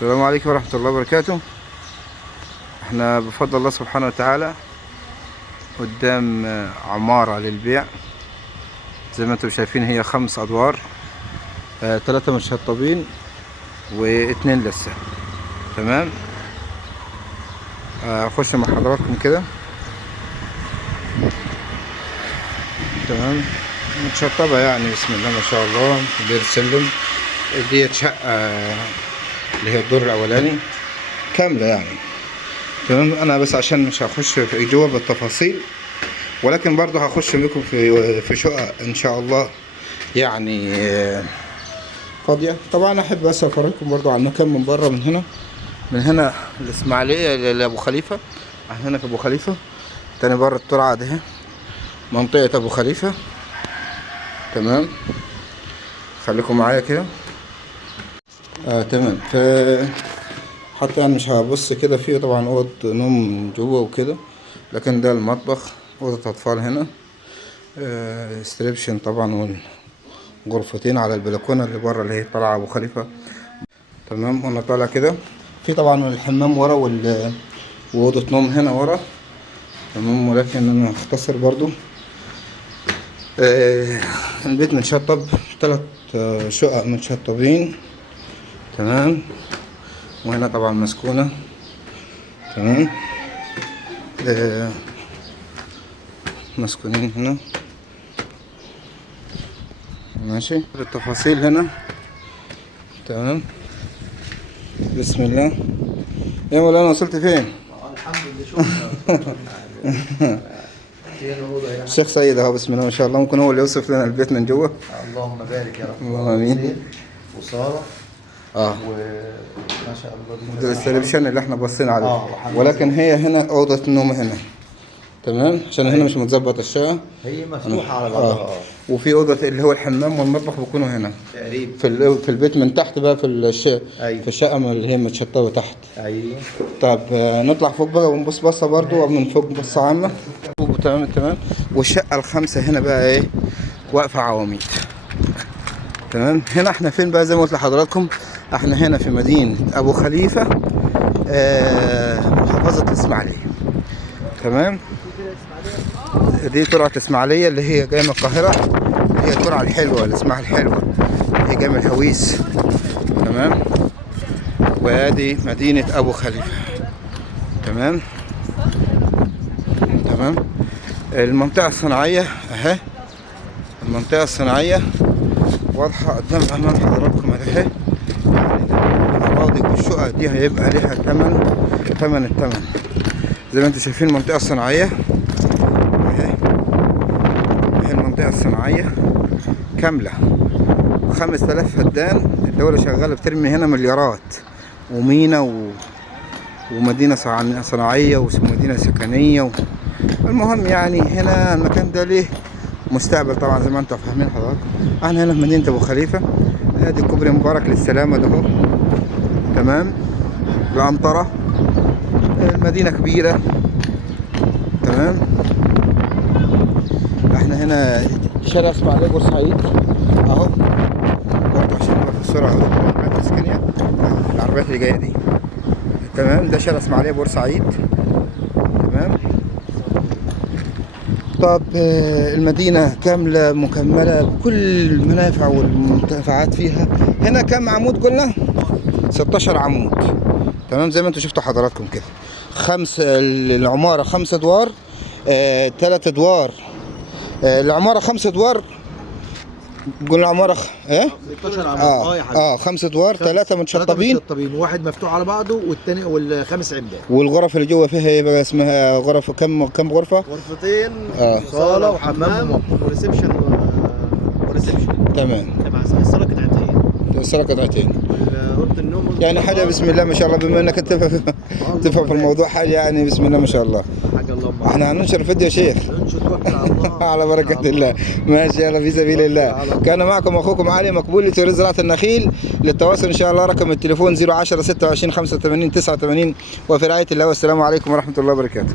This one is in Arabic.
السلام عليكم ورحمة الله وبركاته. احنا بفضل الله سبحانه وتعالى قدام عمارة للبيع زي ما انتم شايفين. هي 5 أدوار، 3 متشطبين و2 لسه. تمام. اخش مع حضراتكم كده. تمام. متشطبة يعني بسم الله ما شاء الله. بير سلم ديت شقة اللي هي الدور الأولاني كاملة يعني. تمام. أنا بس عشان مش هخش في جوه بالتفاصيل، ولكن برضه هخش بكم في شقق إن شاء الله يعني فاضية. طبعا أحب بس أفرجكم برضه على المكان من بره. من هنا الإسماعيلية لأبو خليفة. هنا في أبو خليفة تاني بره الترعة ده منطقة أبو خليفة. تمام. خليكم معايا كده. تمام. حتى انا مش هبص كده فيه. طبعا اوضه نوم جوه وكده، لكن ده المطبخ، اوضه اطفال هنا، استريبشن طبعا، وغرفتين على البلكونه اللي بره اللي هي طالعه ابو خليفه. تمام. وانا طالع كده في طبعا الحمام ورا واوضه نوم هنا ورا. تمام. ولكن انا هختصر برضو. البيت متشطب 3 شقق متشطبين. تمام. وهنا طبعا مسكونة. تمام. مسكونين هنا. ماشي. التفاصيل هنا. تمام. بسم الله. يا مولانا وصلت فين؟ الحمد لله. شكرا. الشيخ سيد اهو بسم الله ما شاء الله. ممكن هو اللي يوصف لنا البيت من جوه. اللهم بارك يا رب. اللهم امين. وصالة وما شاء الله. ده السليبشن اللي احنا بصينا عليه. ولكن هي هنا اوضه النوم هنا. تمام. عشان هنا مش متظبط الشقه، هي مفتوحه على بعضها. وفي اوضه اللي هو الحمام والمطبخ بيكونوا هنا تقريبا في البيت من تحت بقى في الشقه. أيوة. في الشقه اللي هي متشطبه تحت. ايوه. طب نطلع فوق بقى ونبص بصه برضو من فوق بصه عامه. تمام. تمام. والشقه ال5 هنا بقى ايه؟ واقفه عواميد. تمام. هنا احنا فين بقى؟ زي ما قلت لحضراتكم احنا هنا في مدينه ابو خليفه، محافظه الاسماعيليه. تمام. دي ترعه الاسماعيليه اللي هي جايه من القاهره، اللي هي الترعه الحلوه اللي اسمها الحلوه، اللي هي جايه من الهويس. تمام. وادي مدينه ابو خليفه. تمام. تمام. المنطقه الصناعيه اهي. المنطقه الصناعيه واضحه قدام امام حضراتكم اهي. يعني الاراضي والشقق دي هيبقى ليها ثمن زي ما انتم شايفين. المنطقه الصناعيه اهي. المنطقه الصناعيه كامله 5000 فدان. الدوله شغاله بترمي هنا مليارات، ومينا ومدينه صناعيه ومدينه سكنيه المهم يعني هنا المكان ده ليه مستقبل طبعا زي ما انتم فاهمين حضراتكم. احنا هنا في مدينه ابو خليفه. ادي كوبري مبارك للسلامه ده اهو. تمام. العنطره. المدينه كبيره. تمام. احنا هنا شارع اسماعيليه بورسعيد اهو. برضه عشان نبقى في السرعه اهو. العربيات السكنيه، العربيات اللي جايه دي. تمام. ده شارع اسماعيليه بورسعيد. تمام. طب المدينة كاملة مكملة بكل المنافع والمنتفعات فيها. هنا كم عمود قلنا؟ 16 عمود. تمام. زي ما انتم شفتوا حضراتكم كده. العمارة 5 أدوار، 3 أدوار. العمارة 5 أدوار. قلنا العمارة ايه؟ 16 عمود. يا حبيبي 5 أدوار، 3 متشطبين، واحد مفتوح على بعضه والثاني والخامس عمدان. والغرف اللي جوه فيها ايه بقى اسمها؟ غرف كم غرفة؟ غرفتين. صالة وحمام وريسبشن. تمام. الصالة قطعتين. الصالة قطعتين. اوضه النوم يعني حاجه بسم الله ما شاء الله. بما انك تفهم في الموضوع حاجه يعني بسم الله ما شاء الله. حاجه اللهم احنا هننشر فيديو يا شيخ. على بركه الله. ماشي. يلا في سبيل الله. كان معكم اخوكم علي مقبول لتوريد زراعه النخيل. للتواصل ان شاء الله رقم التليفون 010 26 85 89. وفي رعايه الله والسلام عليكم ورحمه الله وبركاته.